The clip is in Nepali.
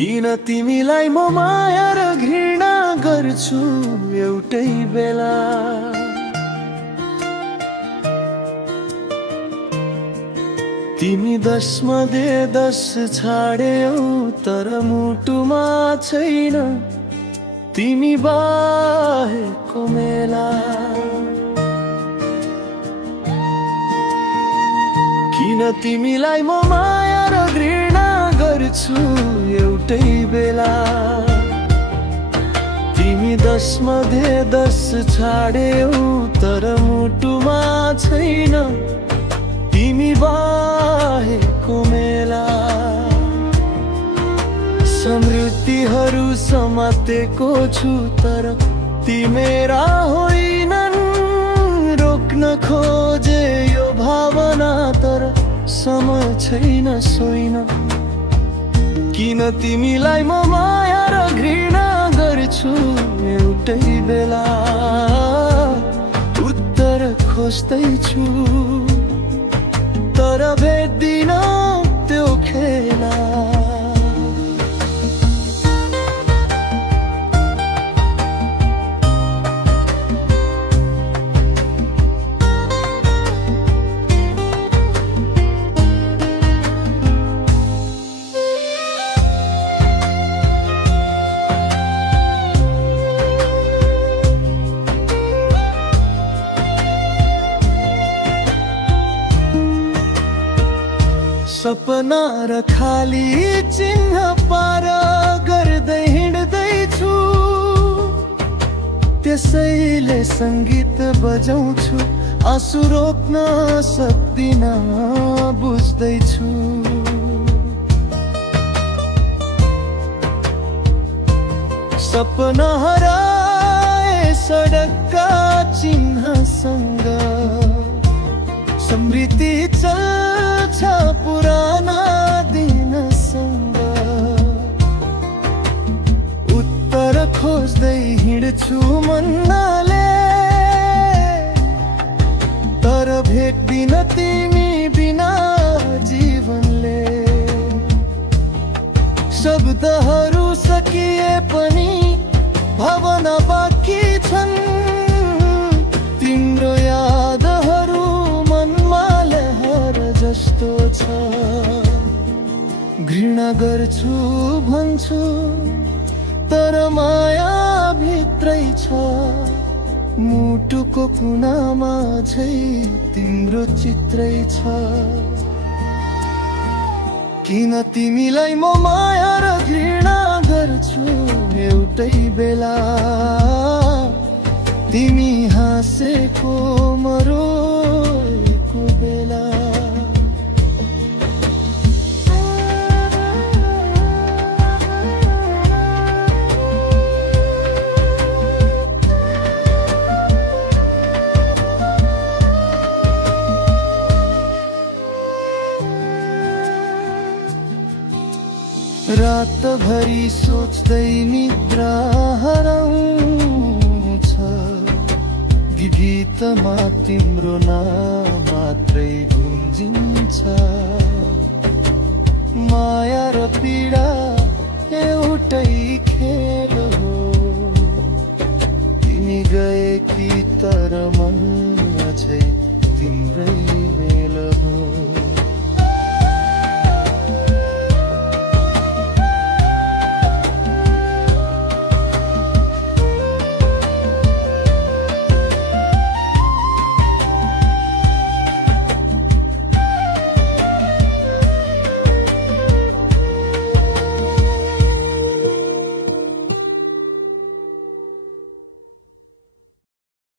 किन तिमीलाई म माया र घृणा गर्छु एउटै बेला। तिमी 10 मध्ये 10 छाड्यौ तर मुटुमा छैन तिमी बाहेकको मेला। किन तिमीलाई म माया र घृणा गर्छु एउटै बेला। तिमी 10 मध्ये 10 छाड्यौ तर मुटुमा छैन तिमी बाहेकको मेला। समृद्धिहरू समातेको छु तर ती मेरा होइनन्। रोक्न खोजे यो भावना तर समय छैन सोइन। किन तिमीलाई म माया र घृणा गर्छु एउटै बेला। उत्तर खोज्दैछु तर भेट्दिन त्यो खेला। सपना र खाली चिन्ह पार गर्दै हिँड्दैछु। त्यसैले सङ्गीत बजाउँछु आँसु रोक्न सक्दिन बुझ्दैछु। सपना हराए सडकका चिन्हसँग समृद्धि चल्छ पुराना दिनसँग। उत्तर खोज्दै हिँड्छु मनले तर भेट्दिन तिमी बिना जीवनले। शब्दहरू सकिए पनि भावना बाँकी छन्। तिम्रो यादहरू मनमा लहर जस्तो छ। घृणा गर्छु भन्छु तर माया भित्रै छ। मुटुको कुनामा झै तिम्रो चित्रै छ। किन तिमीलाई म माया र घृणा गर्छु एउटै बेला। तिमी हाँसेको मरोएको बेला। रातभरि सोच्दै निद्रा हराउँछ। गीतमा तिम्रो नाम मात्रै गुन्जिन्छ। माया र पीडा एउटै